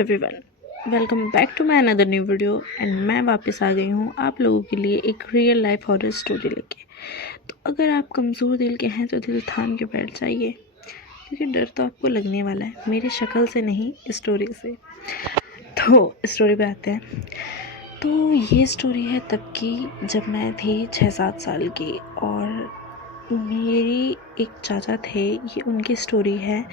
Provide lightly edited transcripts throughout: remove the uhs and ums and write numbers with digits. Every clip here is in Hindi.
Everyone, welcome back to my another new video and मैं वापस आ गई हूँ आप लोगों के लिए एक रियल लाइफ हॉरर स्टोरी लेके। तो अगर आप कमज़ोर दिल के हैं तो दिल थाम के बैठ जाइए, क्योंकि डर तो आपको लगने वाला है, मेरी शक्ल से नहीं, स्टोरी से। तो स्टोरी पे आते हैं। तो ये स्टोरी है तब की जब मैं थी 6-7 साल की, और मेरी एक चाचा थे, ये उनकी स्टोरी है,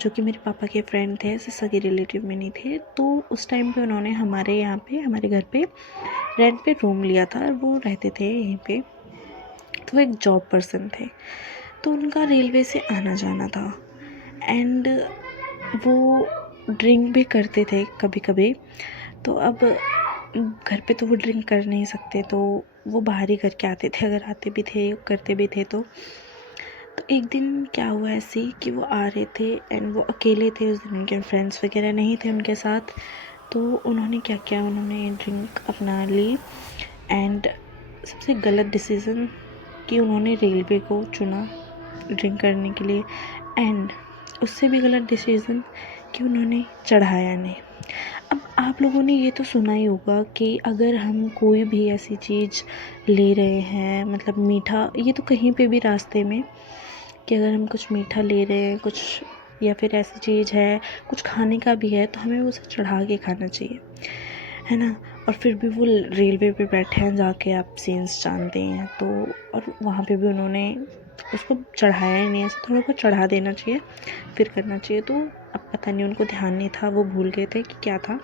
जो कि मेरे पापा के फ्रेंड थे, ऐसे सगे रिलेटिव में नहीं थे। तो उस टाइम पे उन्होंने हमारे यहाँ पे, हमारे घर पे रेंट पे रूम लिया था और वो रहते थे यहीं पे। तो वो एक जॉब पर्सन थे, तो उनका रेलवे से आना जाना था एंड वो ड्रिंक भी करते थे कभी कभी। तो अब घर पे तो वो ड्रिंक कर नहीं सकते, तो वो बाहर ही करके आते थे, अगर आते भी थे करते भी थे तो एक दिन क्या हुआ ऐसे ही कि वो आ रहे थे एंड वो अकेले थे उस दिन, उनके फ्रेंड्स वगैरह नहीं थे उनके साथ। तो उन्होंने क्या किया, उन्होंने ड्रिंक अपना ली एंड सबसे गलत डिसीज़न कि उन्होंने रेलवे को चुना ड्रिंक करने के लिए, एंड उससे भी गलत डिसीज़न कि उन्होंने चढ़ाया नहीं। अब आप लोगों ने ये तो सुना ही होगा कि अगर हम कोई भी ऐसी चीज़ ले रहे हैं, मतलब मीठा, ये तो कहीं पे भी रास्ते में, कि अगर हम कुछ मीठा ले रहे हैं कुछ, या फिर ऐसी चीज़ है कुछ खाने का भी है, तो हमें उसे चढ़ा के खाना चाहिए, है ना। और फिर भी वो रेलवे पे बैठे हैं जाके, आप सीन्स जानते हैं। तो और वहाँ पे भी उन्होंने उसको चढ़ाया ही नहीं, ऐसे थोड़ा बहुत चढ़ा देना चाहिए फिर करना चाहिए। तो अब पता नहीं, उनको ध्यान नहीं था, वो भूल गए थे कि क्या था,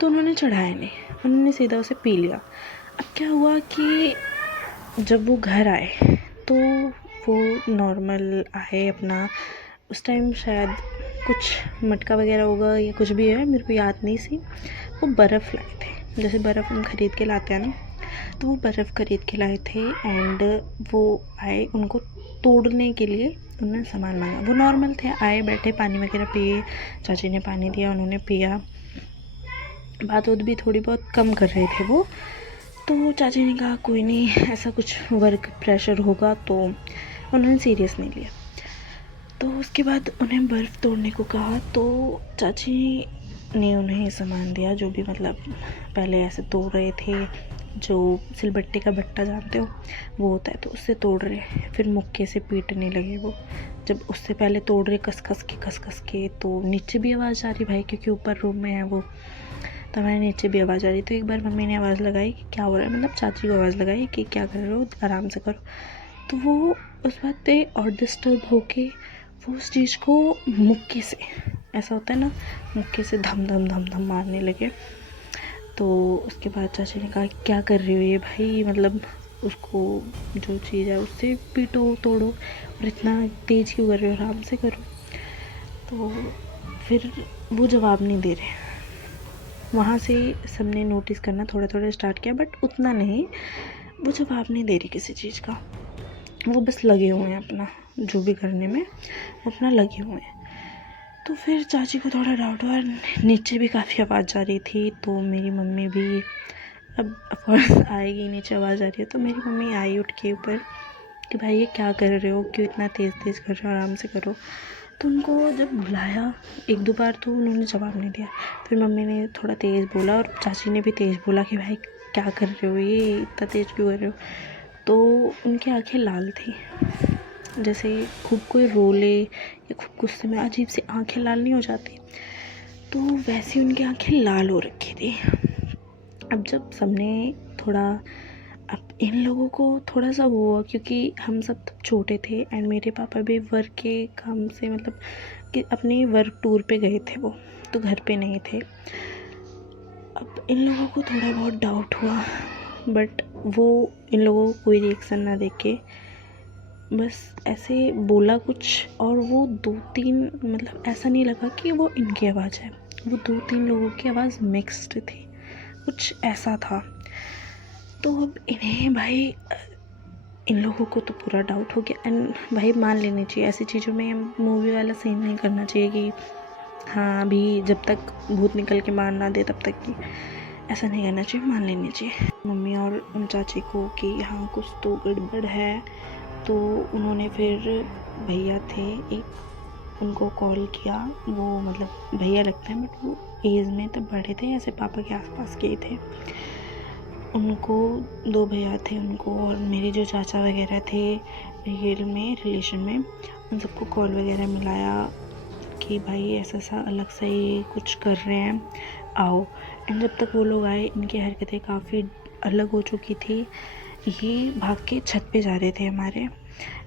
तो उन्होंने चढ़ाया नहीं, उन्होंने सीधा उसे पी लिया। अब क्या हुआ कि जब वो घर आए तो वो नॉर्मल आए अपना, उस टाइम शायद कुछ मटका वगैरह होगा या कुछ भी है, मेरे को याद नहीं सी। वो बर्फ़ लाए थे, जैसे बर्फ़ हम ख़रीद के लाते हैं ना, तो वो बर्फ़ ख़रीद के लाए थे एंड वो आए, उनको तोड़ने के लिए उन्होंने सामान मांगा। वो नॉर्मल थे, आए बैठे पानी वगैरह पिए, चाची ने पानी दिया, उन्होंने पिया, बात उत भी थोड़ी बहुत कम कर रहे थे वो। तो चाची ने कहा कोई नहीं, ऐसा कुछ वर्क प्रेशर होगा, तो उन्होंने सीरियस नहीं लिया। तो उसके बाद उन्हें बर्फ़ तोड़ने को कहा, तो चाची ने उन्हें सामान दिया, जो भी मतलब पहले ऐसे तोड़ रहे थे, जो सिलबट्टे का बट्टा जानते हो वो होता है, तो उससे तोड़ रहे, फिर मुक्के से पीटने लगे वो। जब उससे पहले तोड़ रहे कस कस के, तो नीचे भी आवाज़ आ रही भाई, क्योंकि ऊपर रूम में है वो, तो हमारे नीचे भी आवाज़ आ रही। तो एक बार मम्मी ने आवाज़ लगाई कि क्या हो रहा है, मतलब चाची को आवाज़ लगाई कि क्या कर रहे हो, आराम से करो। तो वो उस बात पे और डिस्टर्ब होके वो उस चीज़ को मुक्के से, ऐसा होता है ना, मुक्के से धम धम धम धम मारने लगे। तो उसके बाद चाची ने कहा क्या कर रही हो ये भाई, मतलब उसको जो चीज़ है उससे पीटो तोड़ो, और इतना तेज़ क्यों कर रहे हो, आराम से करो। तो फिर वो जवाब नहीं दे रहे। वहाँ से सबने नोटिस करना थोड़ा थोड़ा स्टार्ट किया, बट उतना नहीं, वो जवाब नहीं दे रही किसी चीज़ का, वो बस लगे हुए हैं अपना जो भी करने में, वो अपना लगे हुए हैं। तो फिर चाची को थोड़ा डाउट हुआ, नीचे भी काफ़ी आवाज़ जा रही थी, तो मेरी मम्मी भी, अब ऑफकोर्स आएगी, नीचे आवाज़ आ रही है, तो मेरी मम्मी आई उठ के ऊपर कि भाई ये क्या कर रहे हो, क्यों इतना तेज़ तेज़ कर रहे हो, आराम से करो। तो उनको जब बुलाया एक दो बार, तो उन्होंने जवाब नहीं दिया। फिर मम्मी ने थोड़ा तेज़ बोला और चाची ने भी तेज़ बोला कि भाई क्या कर रहे हो, ये इतना तेज़ क्यों कर रहे हो। तो उनकी आंखें लाल थी, जैसे खूब कोई रोले या खूब गुस्से में अजीब सी आंखें लाल नहीं हो जाती, तो वैसी उनकी आंखें लाल हो रखी थी। अब जब सबने थोड़ा, अब इन लोगों को थोड़ा सा वो हुआ, क्योंकि हम सब तब छोटे थे एंड मेरे पापा भी वर्क के काम से, मतलब कि अपने वर्क टूर पे गए थे वो, तो घर पे नहीं थे। अब इन लोगों को थोड़ा बहुत डाउट हुआ, बट वो इन लोगों को कोई रिएक्शन ना देके बस ऐसे बोला कुछ, और वो 2-3, मतलब ऐसा नहीं लगा कि वो इनकी आवाज़ है, वो 2-3 लोगों की आवाज़ मिक्स्ड थी, कुछ ऐसा था। तो अब इन्हें भाई, इन लोगों को तो पूरा डाउट हो गया, एंड भाई मान लेनी चाहिए ऐसी चीज़ों में, मूवी वाला सीन नहीं करना चाहिए कि हाँ अभी जब तक भूत निकल के मार ना दे तब तक की, ऐसा नहीं करना चाहिए, मान लेनी चाहिए मम्मी और उन चाची को कि हाँ कुछ तो गड़बड़ है। तो उन्होंने फिर, भैया थे एक, उनको कॉल किया। वो मतलब भैया लगता है बट वो एज में तब बड़े थे, ऐसे पापा के आसपास के ही थे। उनको 2 भैया थे उनको, और मेरे जो चाचा वगैरह थे रियल में रिलेशन में, उन सबको कॉल वगैरह मिलाया कि भाई ऐसा सा अलग से ही कुछ कर रहे हैं, आओ। एंड जब तक वो लोग आए इनकी हरकतें काफ़ी अलग हो चुकी थी। ये भाग के छत पे जा रहे थे हमारे,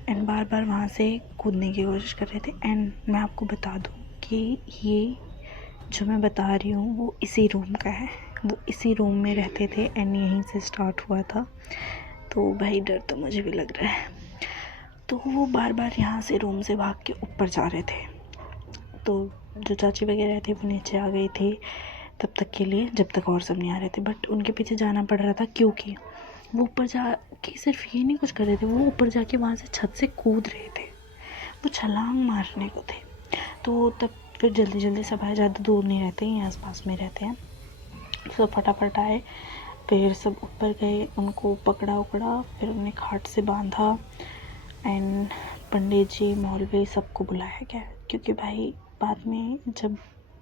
एंड बार बार वहाँ से कूदने की कोशिश कर रहे थे। एंड मैं आपको बता दूँ कि ये जो मैं बता रही हूँ वो इसी रूम का है, वो इसी रूम में रहते थे एंड यहीं से स्टार्ट हुआ था। तो भाई डर तो मुझे भी लग रहा है। तो वो बार बार यहाँ से रूम से भाग के ऊपर जा रहे थे। तो जो चाची वगैरह थे वो नीचे आ गई थी तब तक के लिए, जब तक और सब नहीं आ रहे थे। बट उनके पीछे जाना पड़ रहा था क्योंकि वो ऊपर जा के सिर्फ ये नहीं कुछ कर रहे थे, वो ऊपर जाके वहाँ से छत से कूद रहे थे, वो छलांग मारने को थे। तो तब फिर जल्दी जल्दी सब आए, ज़्यादा दूर नहीं रहते, यहीं आस पास में रहते हैं। सब फटाफट आए, फिर सब ऊपर गए, उनको पकड़ा उकड़ा, फिर उन्हें खाट से बांधा। एंड पंडित जी मौलवी सबको बुलाया गया, क्योंकि भाई बाद में जब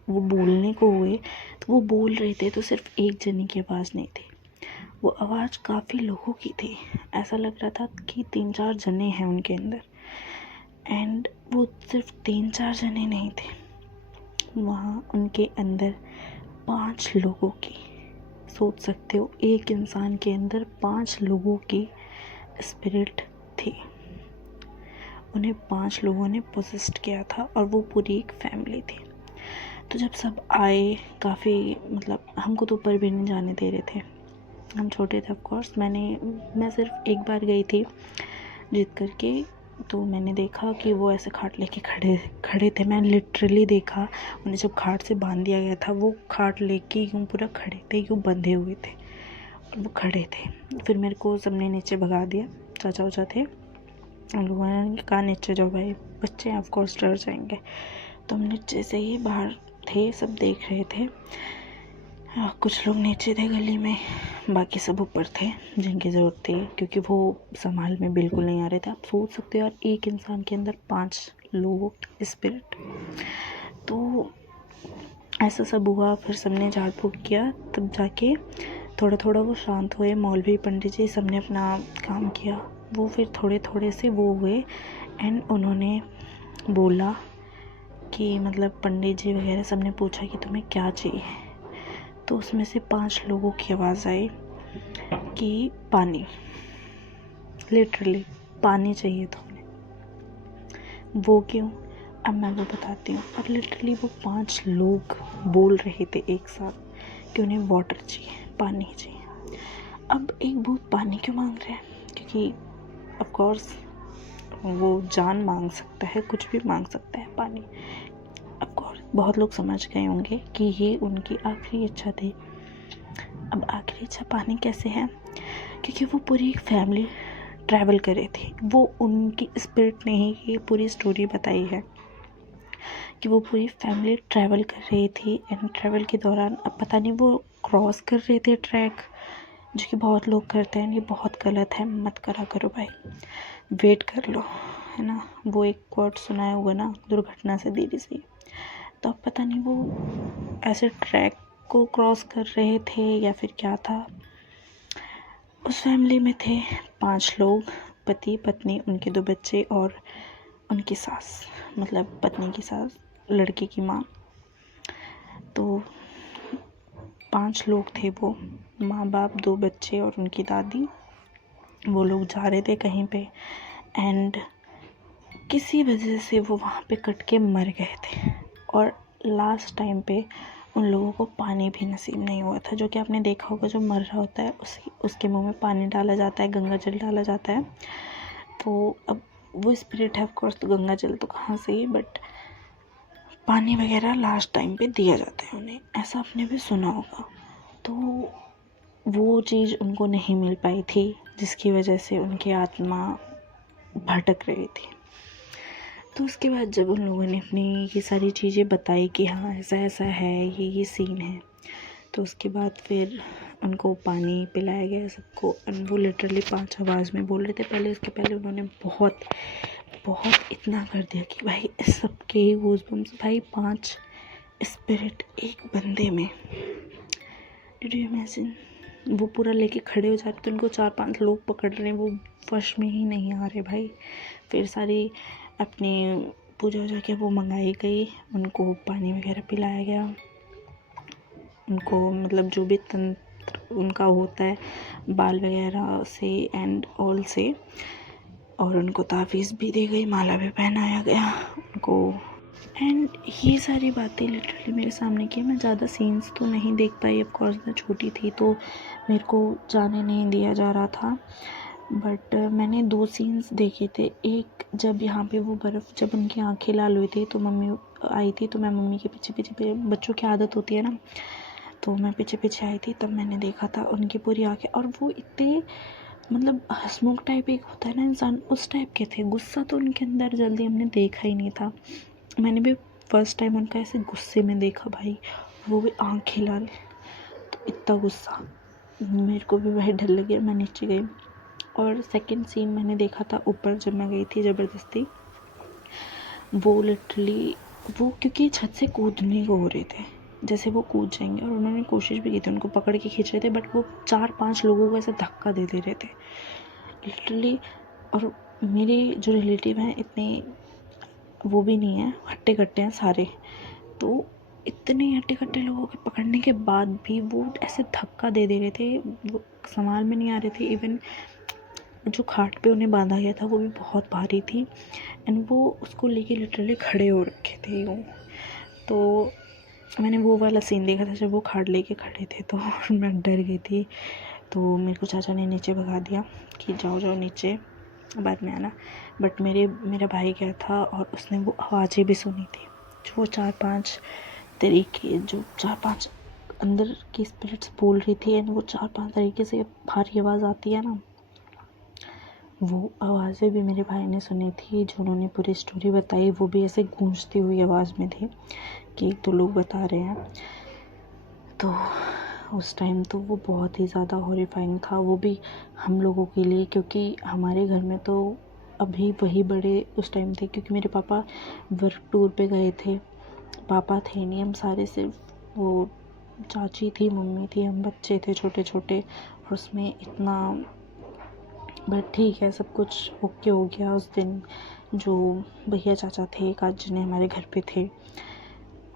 वो बोलने को हुए तो वो बोल रहे थे तो सिर्फ एक जने की आवाज़ नहीं थी, वो आवाज़ काफ़ी लोगों की थी। ऐसा लग रहा था कि 3-4 जने हैं उनके अंदर। एंड वो सिर्फ 3-4 जने नहीं थे, वहाँ उनके अंदर 5 लोगों की, सोच सकते हो एक इंसान के अंदर 5 लोगों की स्पिरिट थी। उन्हें 5 लोगों ने पोसेस्ड किया था और वो पूरी एक फैमिली थी। तो जब सब आए, काफ़ी मतलब हमको तो ऊपर भी नहीं जाने दे रहे थे, हम छोटे थे ऑफ कोर्स। मैं सिर्फ एक बार गई थी जिद करके, तो मैंने देखा कि वो ऐसे खाट लेके खड़े थे। मैं लिटरली देखा उन्हें, जब खाट से बांध दिया गया था वो खाट लेके यूँ पूरा खड़े थे, यूँ बंधे हुए थे और वो खड़े थे। फिर मेरे को सबने नीचे भगा दिया, चाचा उचा थे, उन लोगों ने कहा नीचे जाओ भाई, बच्चे ऑफ कोर्स डर जाएंगे। तो हम नीचे से ही बाहर थे, सब देख रहे थे। कुछ लोग नीचे थे गली में, बाकी सब ऊपर थे जिनकी ज़रूरत थी, क्योंकि वो संभाल में बिल्कुल नहीं आ रहे थे। आप सोच सकते हो यार, एक इंसान के अंदर 5 लोगों की स्पिरिट। तो ऐसा सब हुआ, फिर सबने झाड़ फूँक किया, तब जाके थोड़ा थोड़ा वो शांत हुए। मौलवी पंडित जी सबने अपना काम किया, वो फिर थोड़े थोड़े से वो हुए। एंड उन्होंने बोला कि मतलब पंडित जी वगैरह सबने पूछा कि तुम्हें क्या चाहिए, तो उसमें से 5 लोगों की आवाज़ आई कि पानी, लिटरली पानी चाहिए था उन्हें। वो क्यों, अब मैं वो बताती हूँ। अब लिटरली वो 5 लोग बोल रहे थे एक साथ कि उन्हें वाटर चाहिए, पानी चाहिए। अब एक बूंद पानी क्यों मांग रहे हैं, क्योंकि ऑफ कोर्स वो जान मांग सकता है, कुछ भी मांग सकता है पानी। ऑफ कोर्स बहुत लोग समझ गए होंगे कि ये उनकी आखिरी इच्छा थी। अब आखिरी इच्छा पानी कैसे है, क्योंकि वो पूरी एक फैमिली ट्रैवल कर रही थी। वो उनकी स्पिरिट ने ही ये पूरी स्टोरी बताई है कि वो पूरी फैमिली ट्रैवल कर रही थी। एंड ट्रैवल के दौरान अब पता नहीं वो क्रॉस कर रहे थे ट्रैक, जो कि बहुत लोग करते हैं। ये बहुत गलत है, मत करा करो भाई, वेट कर लो, है ना। वो एक कोट सुनाया हुआ ना, दुर्घटना से देरी से। तो अब पता नहीं वो ऐसे ट्रैक को क्रॉस कर रहे थे या फिर क्या था। उस फैमिली में थे 5 लोग, पति पत्नी, उनके 2 बच्चे और उनकी सास, मतलब पत्नी की सास, लड़के की माँ। तो 5 लोग थे वो, माँ बाप, 2 बच्चे और उनकी दादी। वो लोग जा रहे थे कहीं पे, एंड किसी वजह से वो वहाँ पे कट के मर गए थे। और लास्ट टाइम पे उन लोगों को पानी भी नसीब नहीं हुआ था, जो कि आपने देखा होगा, जो मर रहा होता है उसके मुंह में पानी डाला जाता है, गंगा जल डाला जाता है। तो अब वो स्पिरिट है ऑफ कोर्स, तो गंगा जल तो कहाँ से ही, बट पानी वगैरह लास्ट टाइम पे दिया जाता है उन्हें, ऐसा आपने भी सुना होगा। तो वो चीज़ उनको नहीं मिल पाई थी, जिसकी वजह से उनकी आत्मा भटक रही थी। तो उसके बाद जब उन लोगों ने अपनी ये सारी चीज़ें बताई कि हाँ ऐसा ऐसा है, ये सीन है, तो उसके बाद फिर उनको पानी पिलाया गया सबको। और वो लिटरली 5 आवाज़ में बोल रहे थे। उसके पहले उन्होंने बहुत बहुत इतना कर दिया कि भाई सबके गूज़बम्स, भाई 5 स्पिरिट एक बंदे में। Did you imagine? वो पूरा लेके खड़े हो जाते तो उनको 4-5 लोग पकड़ रहे हैं, वो फर्श में ही नहीं आ रहे भाई। फिर सारी अपनी पूजा वूजा के वो मंगाई गई, उनको पानी वगैरह पिलाया गया, उनको मतलब जो भी तंत्र उनका होता है बाल वगैरह से एंड ऑल से, और उनको तावीज़ भी दी गई, माला भी पहनाया गया उनको। एंड ये सारी बातें लिटरली मेरे सामने की। मैं ज़्यादा सीन्स तो नहीं देख पाई, ऑफ कोर्स मैं छोटी थी तो मेरे को जाने नहीं दिया जा रहा था, बट मैंने 2 सीन्स देखे थे। एक जब यहाँ पे वो बर्फ़, जब उनकी आंखें लाल हुई थी तो मम्मी आई थी, तो मैं मम्मी के पीछे पीछे, बच्चों की आदत होती है ना, तो मैं पीछे पीछे आई थी, तब मैंने देखा था उनकी पूरी आंखें। और वो इतने मतलब हंसमुख टाइप एक होता है ना इंसान, उस टाइप के थे। गुस्सा तो उनके अंदर जल्दी हमने देखा ही नहीं था। मैंने भी फर्स्ट टाइम उनका ऐसे गुस्से में देखा भाई, वो भी आँखें लाल, तो इतना गुस्सा, मेरे को भी भाई डर लगे, मैं नीचे गई। और सेकंड सीन मैंने देखा था ऊपर, जब मैं गई थी ज़बरदस्ती, वो लिटरली वो क्योंकि छत से कूदने को हो रहे थे, जैसे वो कूद जाएंगे, और उन्होंने कोशिश भी की थी, उनको पकड़ के खींच रहे थे, बट वो 4-5 लोगों को ऐसे धक्का दे रहे थे लिटरली। और मेरे जो रिलेटिव हैं इतने वो भी नहीं है, हट्टे कट्टे हैं सारे, तो इतने हट्टे कट्टे लोगों के पकड़ने के बाद भी वो ऐसे धक्का दे रहे थे, वो संभाल में नहीं आ रहे थे। इवन जो खाट पे उन्हें बांधा गया था वो भी बहुत भारी थी, एंड वो उसको लेके लिटरली खड़े हो रखे थे वो। तो मैंने वो वाला सीन देखा था जब वो खाट लेके खड़े थे, तो मैं डर गई थी। तो मेरे को चाचा ने नीचे भगा दिया कि जाओ जाओ नीचे, बाद में आना। बट मेरा भाई गया था और उसने वो आवाज़ें भी सुनी थी, जो 4-5 तरीके, जो 4-5 अंदर की स्पिरिट्स बोल रही थी, एंड वो 4-5 तरीके से भारी आवाज़ आती है ना, वो आवाज़ें भी मेरे भाई ने सुनी थी। जो उन्होंने पूरी स्टोरी बताई वो भी ऐसे गूंजती हुई आवाज़ में थी कि 1-2 लोग बता रहे हैं। तो उस टाइम तो वो बहुत ही ज़्यादा हॉरिफाइंग था, वो भी हम लोगों के लिए, क्योंकि हमारे घर में तो अभी वही बड़े उस टाइम थे, क्योंकि मेरे पापा वर्क टूर पे गए थे, पापा थे नहीं, हम सारे सिर्फ वो चाची थी, मम्मी थी, हम बच्चे थे छोटे छोटे, और उसमें इतना। बट ठीक है, सब कुछ ओके हो गया उस दिन। जो भैया चाचा थे एक आध जने हमारे घर पे थे,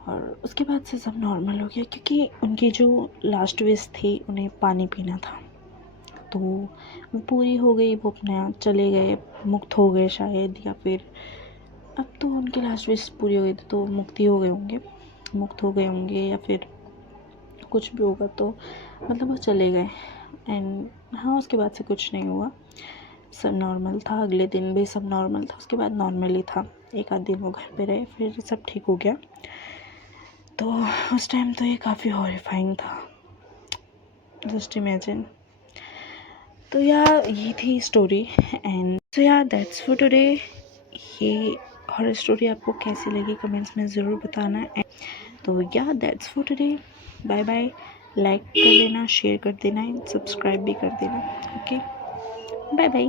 और उसके बाद से सब नॉर्मल हो गया, क्योंकि उनकी जो लास्ट विश थी उन्हें पानी पीना था, तो वो पूरी हो गई, वो अपने आप चले गए, मुक्त हो गए शायद, या फिर अब तो उनकी लास्ट विश पूरी हो गई थी तो मुक्ति हो गए होंगे, मुक्त हो गए होंगे, या फिर कुछ भी होगा, तो मतलब वो चले गए। एंड हाँ, उसके बाद से कुछ नहीं हुआ, सब नॉर्मल था। अगले दिन भी सब नॉर्मल था, उसके बाद नॉर्मल ही था। एक आध दिन वो घर पे रहे, फिर सब ठीक हो गया। तो उस टाइम तो ये काफ़ी हॉरिफाइंग था, जस्ट इमेजिन। तो यार ये थी स्टोरी, एंड सो यार दैट्स फॉर टुडे। ये हॉरर स्टोरी आपको कैसी लगी कमेंट्स में ज़रूर बताना। तो यार that's for today, bye bye. Like कर देना, शेयर कर देना, सब्सक्राइब भी कर देना। Okay, bye bye.